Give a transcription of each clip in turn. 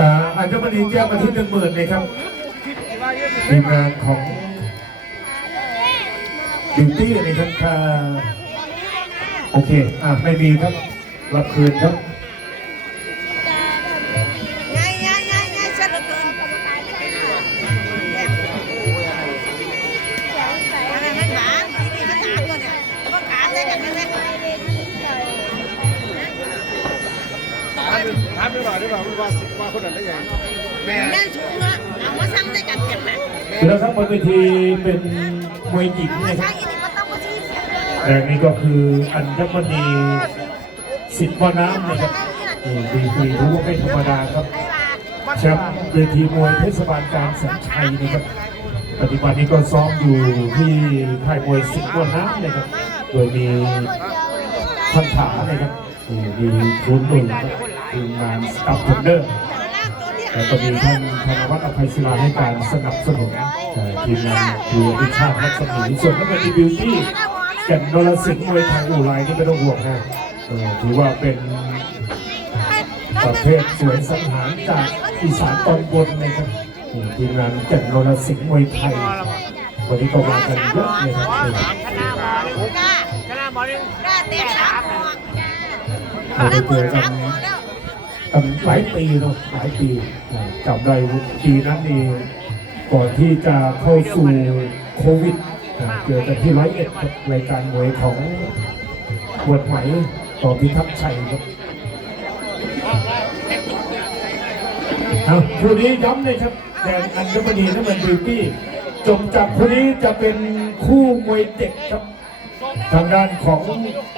อ่าอาจจะมาดีแจ้งมาที่หนึ่งหมื่นเลยครับทีมงานของบิวตี้นะครับค่าโอเค อ่าไม่มีครับ รับคืนครับ แม่แม่ชุงเนาะเอามาสั่งใส่กันเก็บไหมเดี๋ยวนะครับบนเวทีเป็นมวยหญิงเอามานะคใช้รับอีนี่มันต้องมาชี้เสียแต่นี่ก็คืออัญมณีสิทธิ์บ่อน้ำนะครับนี่ดีดีรู้ว่าไม่ธรรมดาครับไอ้ว่าแชมป์เวทีมวยเทศบาลกลางสัญชัยนะครับปัจจุบันนี้ก็ซ้อมอยู่ที่ค่ายมวยสิงห์บัวน้ำนะครับ โดยมีพันธานะครับนี่มีคุณหนุ่ยครับทีมงานสตัฟเทนเดอร์ แต่ละตัวที่แล้วก็มีท่านธนวัฒน์อภัยศิลาให้การสนับสนุนทีมงานคือวิชาติรัศมีส่วนนักเรีบิวตี้แก่นนรสิงห์มวยไทยอู่ไรนี่ไม่ต้องห่วงนะถือว่าเป็นประเภทสวยสังหารจากอีสานตอนบนนะครับนี่ทีมงานแก่นนรสิงห์มวยไทยวันนี้ก็มากันเยอะเลยครับนี่คณะคณะหมอนึงคณะเตะสามหัวเราได้เจอกันสามหัวแล้ว กันหลายปีเนาะหลายปีจำได้ปีนั้นนี่ก่อนที่จะเข้าสู่โควิดอ่าเจอกันที่ร้อยเอ็ดรายการมวยของบวดไหมต่อพิทักษ์ชัยครับเอาคู่นี้ย้ำเลยครับแดงอัญมณีน้ำมันบิวตี้จงจับคู่นี้จะเป็นคู่มวยเด็กครับทางด้านของ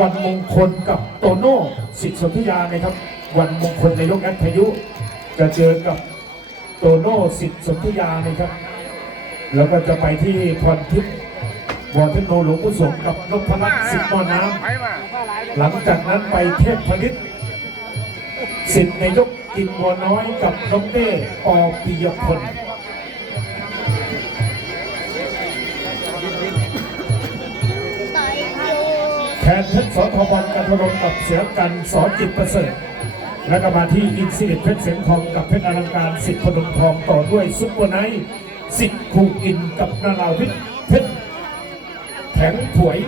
วันมงคลกับโตโน่สิทธิสนธิยานะครับ วันมงคลนายกแอดพายุ จะเจอกับโตโน่สิทธิสนธิยานะครับ แล้วก็จะไปที่พรทิพย์วอเทนโนหลวงปู่สงฆ์กับนพรัตน์สิทธิ์มอน้ำหลังจากนั้นไปเทพพนิษฐ์สิทธินายกกินบัวน้อยกับน้องเต้ปอปิยพลแทนเพชรสอทบอลกันทรมกับเสือกันสอจิตประเสริฐ และก็มาที่อินซิเดตเพชรเสียงทองกับเพชรอลังการสิทธิ์พนมทองต่อด้วยซุปเปอร์ไนท์สิทธิ์คูอินกับนาราวิทย์เพชรแข็งถวย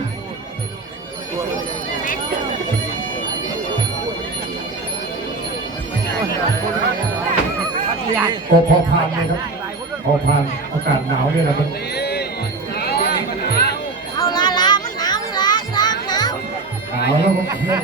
ก็พอพานนะครับ พอพานอากาศหนาวเนี่ยแหละมันเอาลาลามันหนาวนี่ละอีลามันหนาวหนาวแล้วก็เครื่อง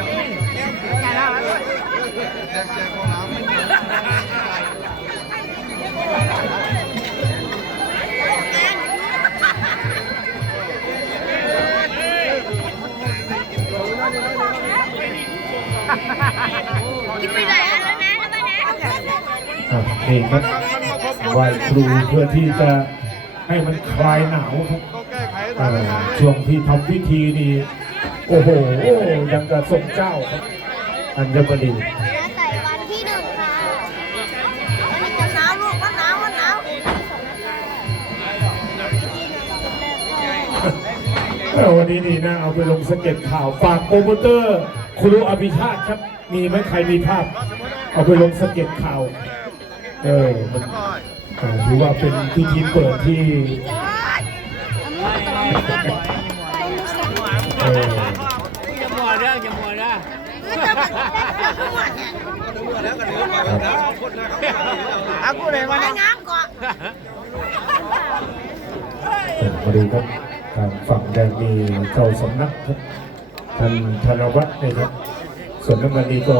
ครูเพื่อที่จะให้มันคลายหนาวครับต้องแก้ไขเอ่สถานอการณ์ช่วงที่ทำพิธีนี่โอ้โหยังกระทรงเจ้าครับอัญมณีใส่วันที่หนึ่งค่ะมันหนาวลูกมันหนาวมันหนาวเออวันนี้นี่นะเอาไปลงสเก็ตข่าวฝากโปรโมเตอร์ครูอภิชาติครับ มีไหมใครมีภาพ เอาไปลงสเก็ตข่าว เออมันเอ่อ ถือว่าเป็นพิธีเปิดที่ย่ามัวเด้ออย่ามัวเด้ออากูเลยมาเนี่ยน้ำก่อนมาดูครับทางฝั่งแดงมีเจ้าสำนักครับท่านธนวัฒน์นะครับส่วนน้ำมันนี้ก็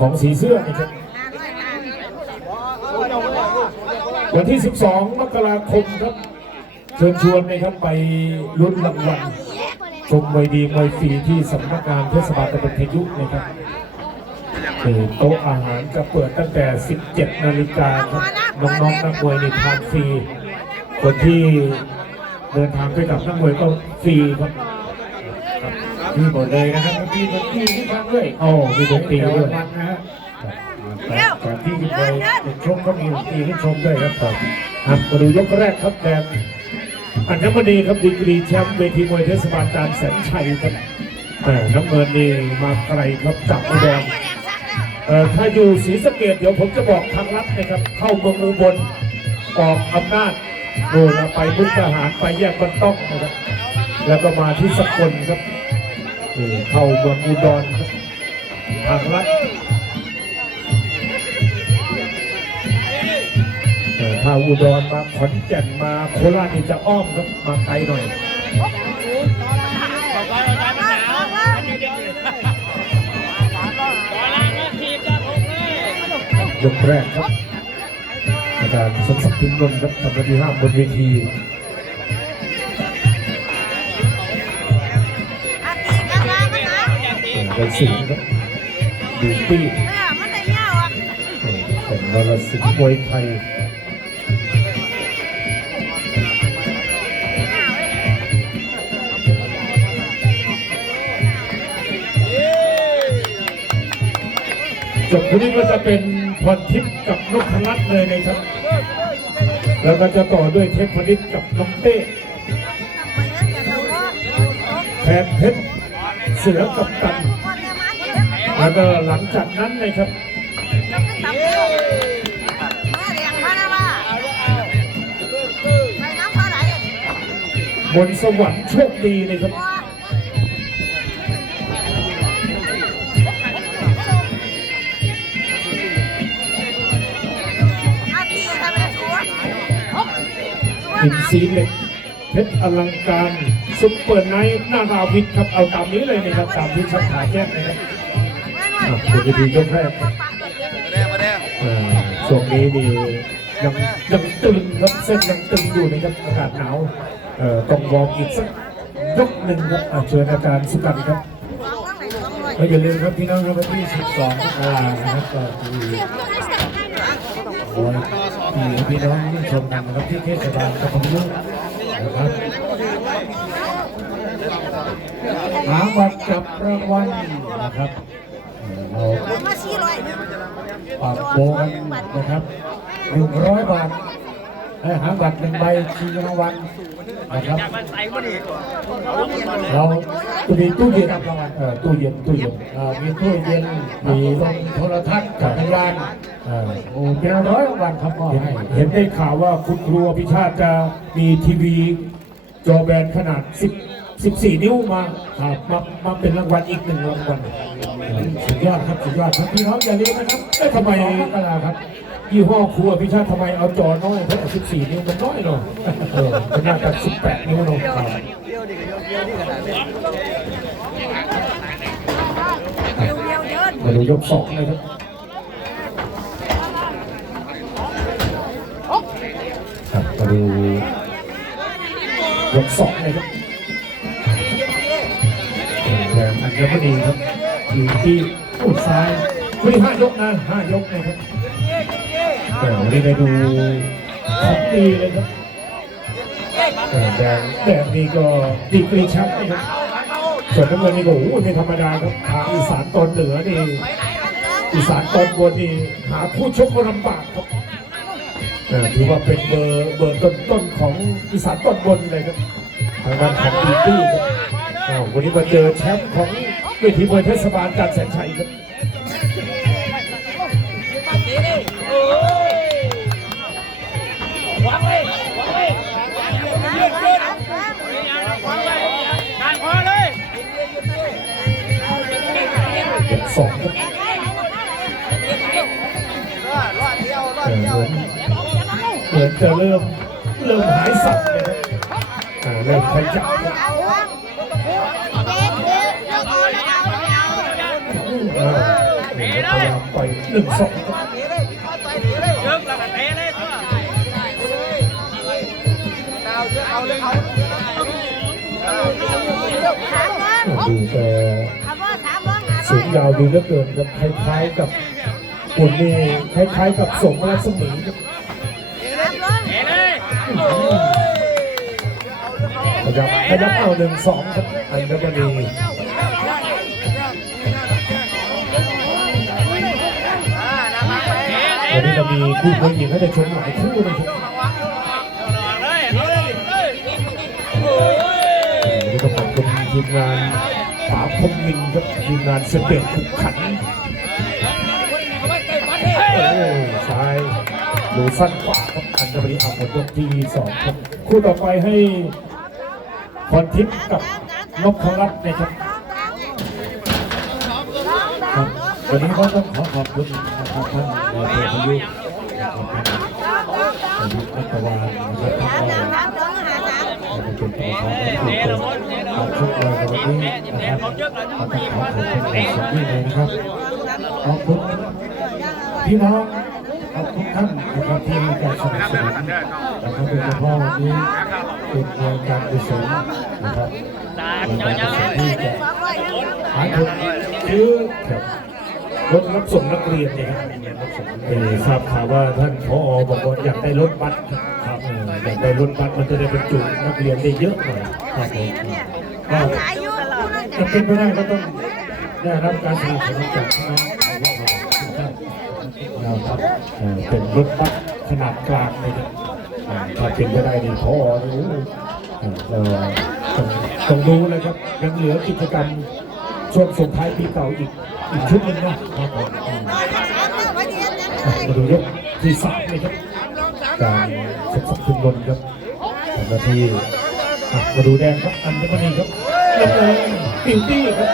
ของสีเสื้อนะครับ วันที่ 12 มกราคมครับ เชิญชวนนะครับไปลุ้นรางวัลชมมวยดีมวยฟรีที่สำนักงานเทศบาลตำบลพายุนะครับนี่โต๊ะอาหารจะเปิดตั้งแต่ 17 นาฬิกาครับน้องๆนักมวยในทานฟรี คนที่เดินทางไปกับนักมวยก็ฟรีครับครับมีหมดเลยนะครับมีดนตรีที่ฟังด้วยโอ้มีดนตรีด้วยมันนะฮะ ก่อนที่จะไปชมก็มีดนตรีให้ชมด้วยครับผมครับมาดูยกแรกครับแดงอัญมณีครับดีกรีแชมป์เวทีมวยเทศบาลการแสนชัยครับแหม่น้ำเงินนี่มาไกลครับจากอุดรเอ่อถ้าอยู่ศรีสะเกดเดี๋ยวผมจะบอกทางลัดนะครับ เข้าเมืองอุบลออกอำนาจโน่นไปมุกทหารไปแยกบันต้องนะครับ แล้วก็มาที่สกลครับเข้าเมืองอุดรทางลัด ถ้าอุดรมาขอนแก่นมาโคราชนี่จะอ้อมครับมาไกลหน่อยบอกว่าเราใจมันหนาวมันเดียวเลยตอนแรกก็ทีบจะลงเลยยกแรกครับอาจารย์สมศักดิ์พิมพ์นนท์ครับทำหน้าที่ห้ามบนเวทีอาตีกันมามันหนาวเอ่อในสิงห์ครับดูปี้เออมันได้เงี้ยวอะเอ่อเป็นวรสิงห์มวยไทย จบคนนี้ก็จะเป็นพรทิพย์กับนกพรัตเลยนะครับ แล้วก็จะต่อด้วยเทพพนิษฐ์กับน้องเต้ไปเล่เรเนาะแทนเพชรเสือกับตัน แล้วก็หลังจากนั้นนะครับบนะว่าใส่น้ำปลาไหลบนสวรรค์โชคดีนะครับ หนาวซีเหล็กเพชรอลังการซุปเปอร์ไนท์หน้าราวิทย์ครับเอาตามนี้เลยนะครับตามที่ชักขาแจ้งนะครับอะเดี๋ยวไปดูยกแรกมาแดงมาแดงอ่าช่วงนี้นี่ยังยังตึงครับเส้นยังตึงอยู่นะครับอากาศหนาวเอ่อต้องวอร์มอีกสักยกหนึ่งครับอะเชิญอาจารย์สุกันครับก็อย่าลืมครับพี่น้องครับวันที่ 12มกรานะครับก็คือโอ้ย ที่พี่น้องที่ชมกันนะครับที่เทศบาลตะพงยุนะครับหาบัตรจับรางวัลนะครับเรามาสี่ร้อยปากโบกันนะครับหนึ่งร้อยบาท ห้หาบัตรหนึ่งใบชิงรางวัลนะครับมันใส่พอดีเราตู้ดีตู้เย็นเอ่อตู้เย็นตู้เย็นเอ่อมีตู้เย็นมีโทรทัศน์จักรยานเอ่อโอ้เป็นร้อยรางวัลครับพ่อให้เห็นได้ข่าวว่าคุณครูอภิชาติจะมีทีวีจอแบนขนาด 10 14 นิ้วมาครับมามาเป็นรางวัลอีกหนึ่งรางวัลเอ่อสุดยอดครับสุดยอดครับพี่น้องอย่าลืมนะครับเอ้ยทำไมกลาครับ ยี่ห้อครูอภิชาติทำไมเอาจอน้อยเพราะ14นิ้วมันน้อยเนาะเออเป็นหน้าตัด18นิ้วเนาะครับเดียวดิเดียวดิขนาดนี้วเดียวเดินมาดูยกสองเลยครับครับมาดูยกสองเลยครับแรงอัญมณีครับอยู่ที่อุดซ้ายวันนี้ห้ายกนะห้ายกนะครับ แต่วันนี้ได้ดูของดีเลยครับแต่แดงแดงนี่ก็ดีกรีแชมป์นะครับส่วนน้ำเงินนี่ก็โอ้โหไม่ธรรมดาครับทางอีสานตอนเหนือนี่อีสานตอนบนนี่หาผู้ชกก็ลำบากครับถือว่าเป็นเบอร์เบอร์ต้นๆของอีสานตอนบนเลยครับทางด้านของปีตี้ครับววันนี้มาเจอแชมป์ของเวทีมวยเทศบาลการแสนชัยครับ สองครับ รอดเดียวรอ เอ่ ด อ เดียว เหมือนเหมือนจะเริ่มเริ่มหายสับเลยครับอ่าเริ่มขยับครับ เด็กเด็กเลิกเอาเลิกเอาเลิกเอา เออพยายามปล่อยหนึ่งสอง ดูแต่สูงยาวดูเลือเกินครับคล้ายๆกับปุ่นนี่คล้ายๆกับสมรัศมีครับขยับยับเอาหนึ่งสองครับอันนี้ก็ดีวันนี้จะมีคู่มวยหญิงให้ได้ชมหลายคู่นะครับ ทีมงานป๋าพรหมมินครับทีมงานเสด็จขุกขันโอ้ซ้ายหลูสั้นขวาครับอันดับนี้เอาหมดยกที่สองครับคู่ต่อไปให้พรทิพย์กับนพรัตน์นะครับครับวันนี้ก็ต้องขอขอบคุณนะครับท่านนายอำเภอพายุนะครับประยุทธ์รัตวานนะครับ ท่านก็เป็นประธานและผู้การชุดเลยในวันนี้นะครับก็ต้องขอขอบคุณเป็นอย่างยิ่งเลยนะครับขอบคุณพี่น้องขอบคุณท่านนะครับที่ให้การสนับสนุนนะครับโดยเฉพาะวันนี้เป็นโครงการกุศลนะครับโครงการกุศลที่จะหายคนซื้อ รับรถรับส่งนักเรียนเนี่ยครับเอ่อทราบข่าวว่าท่านพอบอกว่าอยากได้รถบัสครับเอออยากได้รถบัสมันจะได้บรรจุนักเรียนได้เยอะหน่อยครับผมก็ขายอยู่คุณจะเป็นไปได้ก็ต้องได้รับการสนับสนุนจากพี่น้องเราครับเอ่อเป็นรถบัสขนาดกลางเลยนะเอ่อถ้าเป็นไปได้ดีพอโอ้โหเอ่อก็ต้องต้องดูเลยครับยังเหลือกิจกรรมช่วงส่งท้ายปีเก่าอีก อีกชุดหนึ่งนะครับผมมาดูยกที่สามเลยครับการสกสักคุณนนครับทำหน้าที่มาดูแดงครับอัญมณีครับเล่นเลยติวตี้ครับ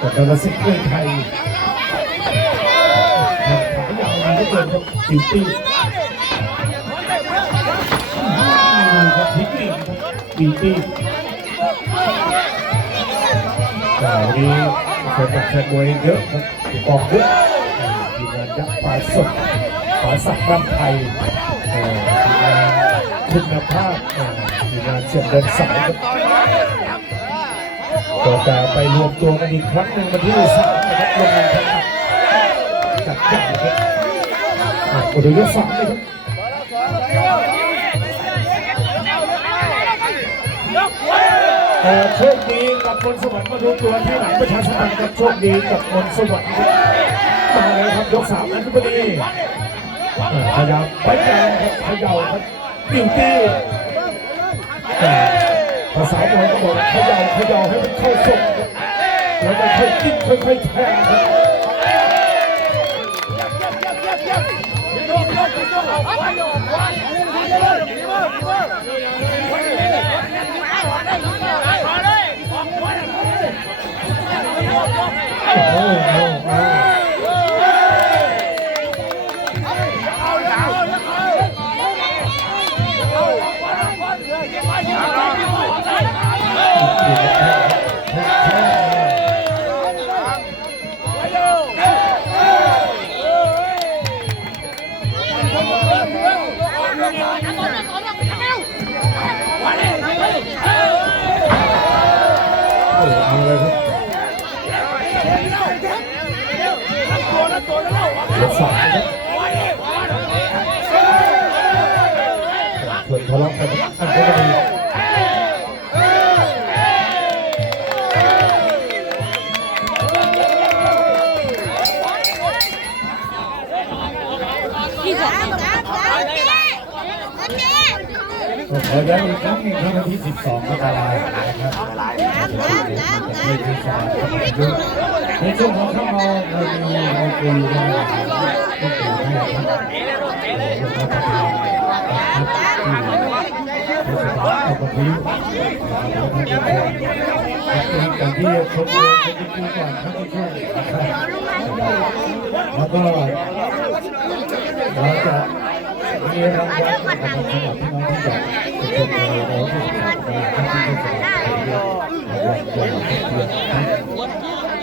กับดาราซิกเพื่อไทยขนขายาวดีเหลือเกินครับติวตี้ดูครับพิกเองครับติวตี้แต่วันนี้ แฟนแฟนมวยเยอะครับออกเยอะทีมงานยักษ์ปลาสดปลาสักรำไทยทีมงานคุณภาพทีมงานเชียงเดินสายก็จะไปรวมตัวกันอีกครั้งหนึ่งวันที่สามนะครับลงในทั้งหมดจัดใหญ่ครับอะโอ้โหยกสา อ่อโชคดีกับมนสวรรค์มาดูตัวที่ไหลังประชาสัมพันกับโชคดีกับมนสวรรค์มาเลยครับยกสามอันทุบดีพยายามไปแรงครับเขย่าครับปิ้งตี้ภาษามวยก็บอกเขย่าเขย่าให้มันเข้าทรงครับแล้วก็ค่อยกิ้งค่อยๆแทงครับโอ้โหโอ้โหโอ้ ขอย้ำอีกครั้งหนึงครับวันที่ 12มกราคมนะครับสามสามสามในที่สามครับในช่วงของข้าวเราเรามีเราคุยกันนะครับที่คุยให้ครับรับประทานนะครับ ที่ในสถานกับพิยุนะครับท่านผู้ชมเป็นการที่ชมเลยชมดีก่อนท่านผู้ชมนะครับแล้วก็เราจะมีรางวัลนะครับสำหรับพี่น้องที่จะชมเลยเราที่จะท่านที่จะสนับสนุนรางวัลใหญ่ที่เพียงครับ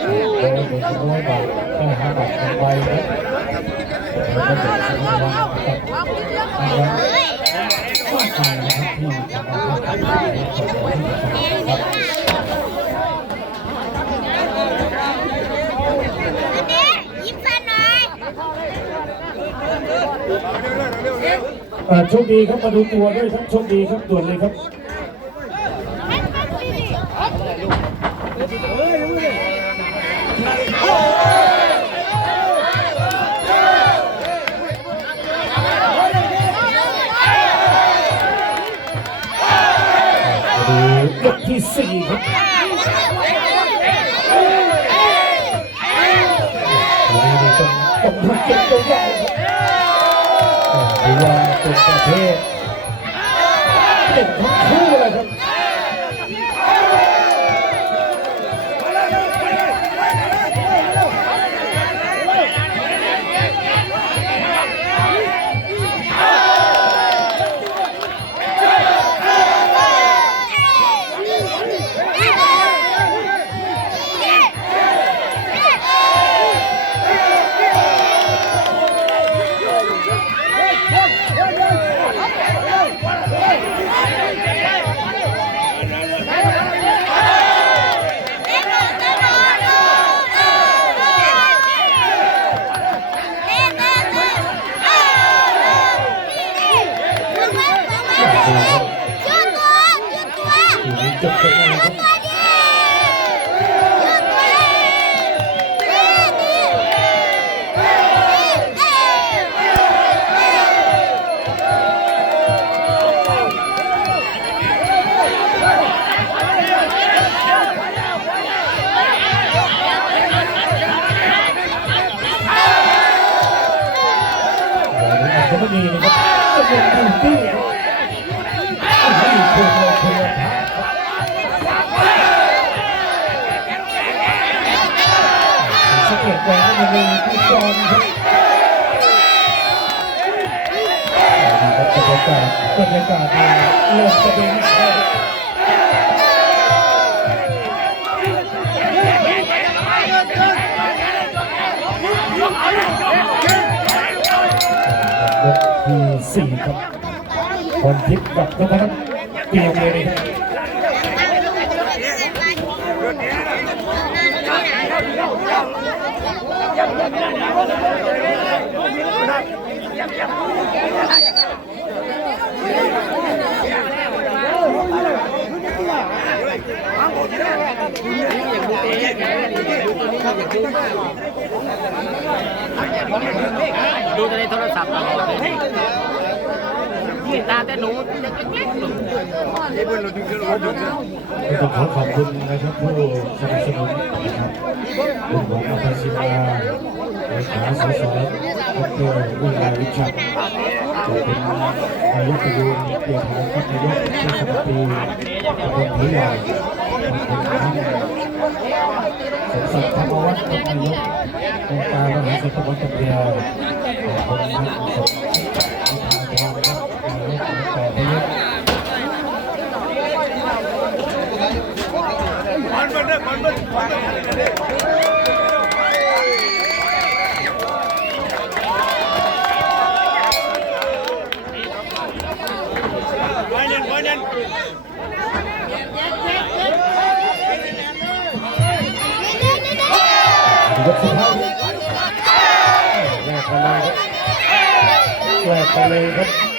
โอ้โหหนึ่งร้อยบาทก็ห้าบาทต่อใบนะแล้วก็จะซื้อมากับรางวัลมากมายนะครับที่จะมา ให้กับผู้ที่จะสนับสนุนครับยิ้มแฟนหน่อยอ่าโชคดีครับมาดูตัวด้วยครับโชคดีครับด่วนเลยครับ ที่สี่ครับตรงนี้นี่ต้องต้องมาเก็บตัวใหญ่ครับถือว่าเป็นประเภทเด็กทั้งคู่เลยครับ สี่ครับคนทิพย์กับนพรัตน์เกมเลยนะครับดูในโทรศัพท์ตลอดเลย ติดตามแต่หนูเล็กๆหนูก็ต้องขอขอบคุณนะครับผู้สนับสนุนนะครับคุณหมออาภาชิมาเลขาสสดรวิลวิชัดจะเป็นนายกประยูนเกียรติฐานครับนายกเทศมนตรีตำบลผีใหญ่ขอบคุณท่านสมศักดิ์ธรรมวัฒน์นายกองค์การมหาสัตว์วัตเดียวขอบคุณ ยกสุดท้ายแรกกันเลยครับแรกกันเลยครับ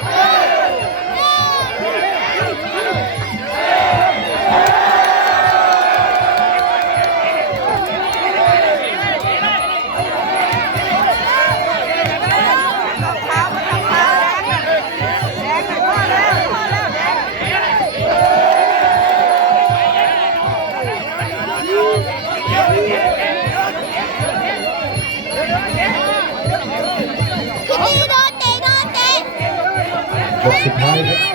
ยกสุดท้าย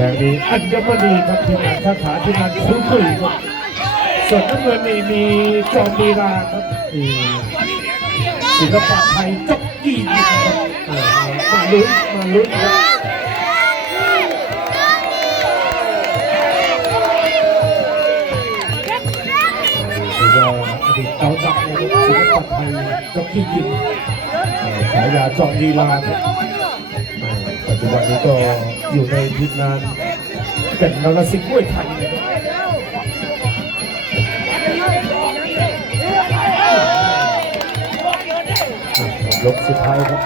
แต่มีอัญมณีครับทีมงานคาถาทีมงานคุ้นคุยครับส่วนน้ำเงินนี่มีจอมดีราครับศิลปะไทยจ็อกกี้ครับมาลุ้นมาลุ้นครับถือว่าอดีตศักดิ์นะครับศิลปะไทยจ็อกกี้ยิมเอ่อฉายาจอมลีลาครับ จจุบันนี้ก็อยู่ในทีมงานเป็นนรสิงห์มวยไทยนะครับอะยกสุดท้ายครับ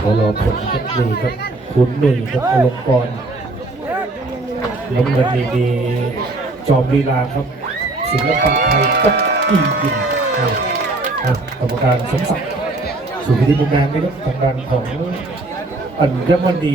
โอผลครับนี่ครับคุณหนุ่ยครับอลงกรณ์น้ำเงินนี่มีจอมลีลาครับศิลปะไทยจ็อกกี้ยิงอะอะ กรรมการสมศักดิ์สุพิธีบุญแดงนะครับทางด้านของอัญมณี